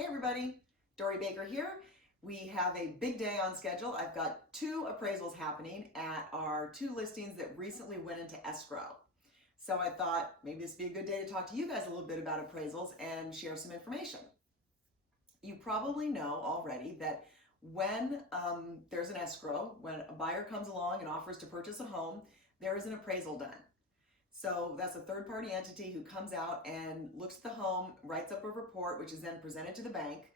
Hey everybody, Dory Baker here. We have a big day on schedule. I've got two appraisals happening at our two listings that recently went into escrow. So I thought maybe this would be a good day to talk to you guys a little bit about appraisals and share some information. You probably know already that when there's an escrow, when a buyer comes along and offers to purchase a home, there is an appraisal done. So that's a third-party entity who comes out and looks at the home, writes up a report, which is then presented to the bank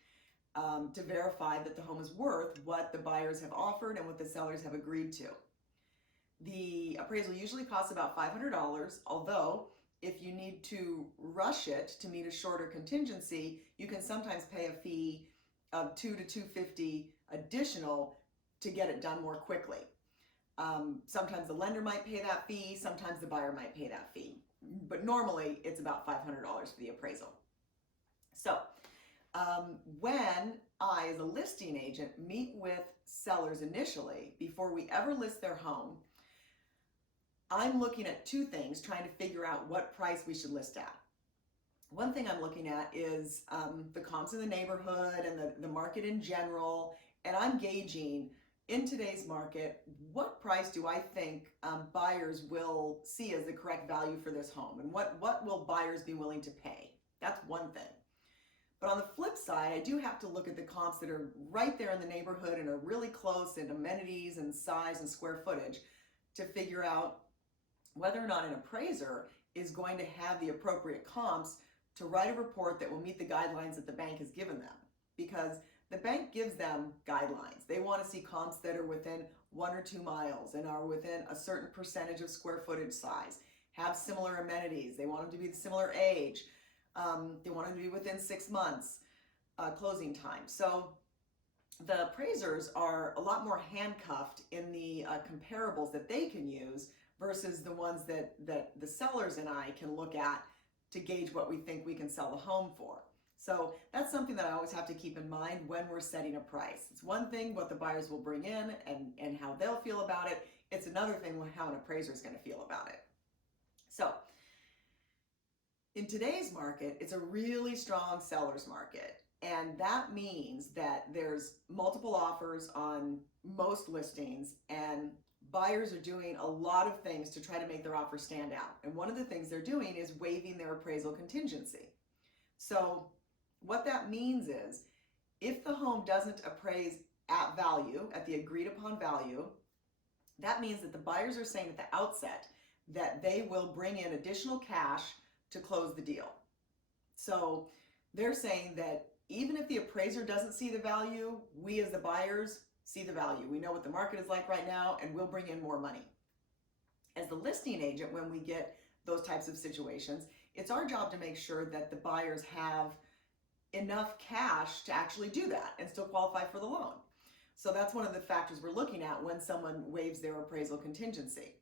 to verify that the home is worth what the buyers have offered and what the sellers have agreed to. The appraisal usually costs about $500, although if you need to rush it to meet a shorter contingency, you can sometimes pay a fee of $200 to $250 additional to get it done more quickly. Sometimes the lender might pay that fee, sometimes the buyer might pay that fee, but normally it's about $500 for the appraisal. So when I, as a listing agent, meet with sellers initially, before we ever list their home, I'm looking at two things, trying to figure out what price we should list at. One thing I'm looking at is the comps in the neighborhood and the market in general, and I'm gauging in today's market, what price do I think buyers will see as the correct value for this home, and what will buyers be willing to pay? That's one thing. But on the flip side, I do have to look at the comps that are right there in the neighborhood and are really close in amenities and size and square footage to figure out whether or not an appraiser is going to have the appropriate comps to write a report that will meet the guidelines that the bank has given them. Because the bank gives them guidelines. They want to see comps that are within 1 or 2 miles and are within a certain percentage of square footage size, have similar amenities. They want them to be the similar age. They want them to be within 6 months closing time. So the appraisers are a lot more handcuffed in the comparables that they can use versus the ones that the sellers and I can look at to gauge what we think we can sell the home for. So that's something that I always have to keep in mind when we're setting a price. It's one thing what the buyers will bring in and how they'll feel about it. It's another thing how an appraiser is going to feel about it. So in today's market, it's a really strong seller's market. And that means that there's multiple offers on most listings, and buyers are doing a lot of things to try to make their offer stand out. And one of the things they're doing is waiving their appraisal contingency. So what that means is if the home doesn't appraise at value, at the agreed upon value, that means that the buyers are saying at the outset that they will bring in additional cash to close the deal. So they're saying that even if the appraiser doesn't see the value, we as the buyers see the value. We know what the market is like right now, and we'll bring in more money. As the listing agent, when we get those types of situations, it's our job to make sure that the buyers have enough cash to actually do that and still qualify for the loan. So that's one of the factors we're looking at when someone waives their appraisal contingency.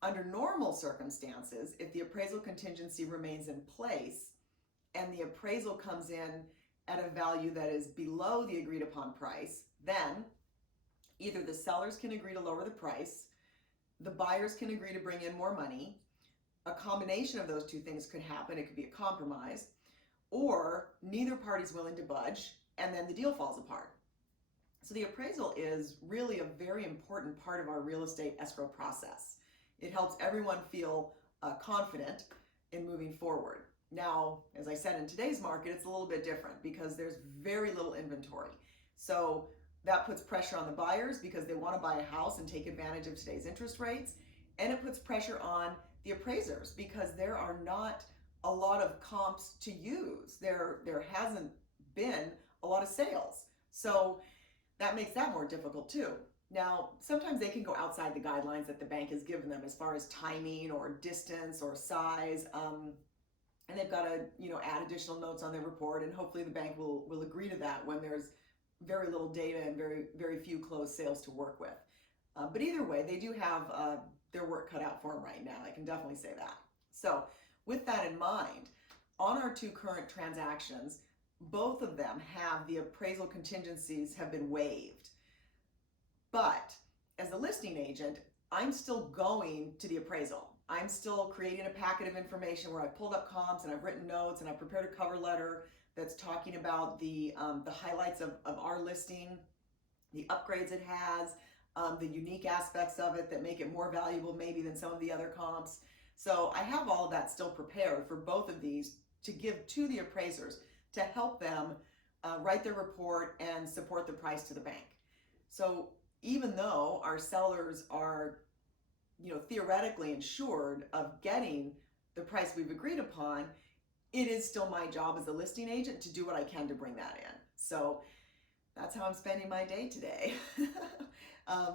Under normal circumstances, if the appraisal contingency remains in place and the appraisal comes in at a value that is below the agreed upon price, then either the sellers can agree to lower the price, the buyers can agree to bring in more money, a combination of those two things could happen. It could be a compromise, or neither party's willing to budge, and then the deal falls apart. So the appraisal is really a very important part of our real estate escrow process. It helps everyone feel confident in moving forward. Now, as I said, in today's market, it's a little bit different because there's very little inventory. So that puts pressure on the buyers because they want to buy a house and take advantage of today's interest rates. And it puts pressure on the appraisers because there are not a lot of comps to use. There hasn't been a lot of sales. So that makes that more difficult too. Now, sometimes they can go outside the guidelines that the bank has given them as far as timing or distance or size. And they've got to, add additional notes on their report, and hopefully the bank will agree to that when there's very little data and very, very few closed sales to work with. But either way, they do have their work cut out for them right now. I can definitely say that. So with that in mind, on our two current transactions, both of them have the appraisal contingencies have been waived. But as a listing agent, I'm still going to the appraisal. I'm still creating a packet of information where I've pulled up comps and I've written notes and I've prepared a cover letter that's talking about the highlights of our listing, the upgrades it has, the unique aspects of it that make it more valuable maybe than some of the other comps. So I have all of that still prepared for both of these to give to the appraisers to help them write their report and support the price to the bank. So even though our sellers are, theoretically insured of getting the price we've agreed upon, it is still my job as a listing agent to do what I can to bring that in. So that's how I'm spending my day today.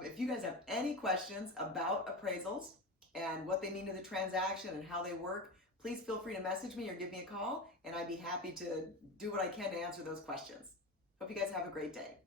If you guys have any questions about appraisals and what they mean to the transaction and how they work, please feel free to message me or give me a call, and I'd be happy to do what I can to answer those questions. Hope you guys have a great day.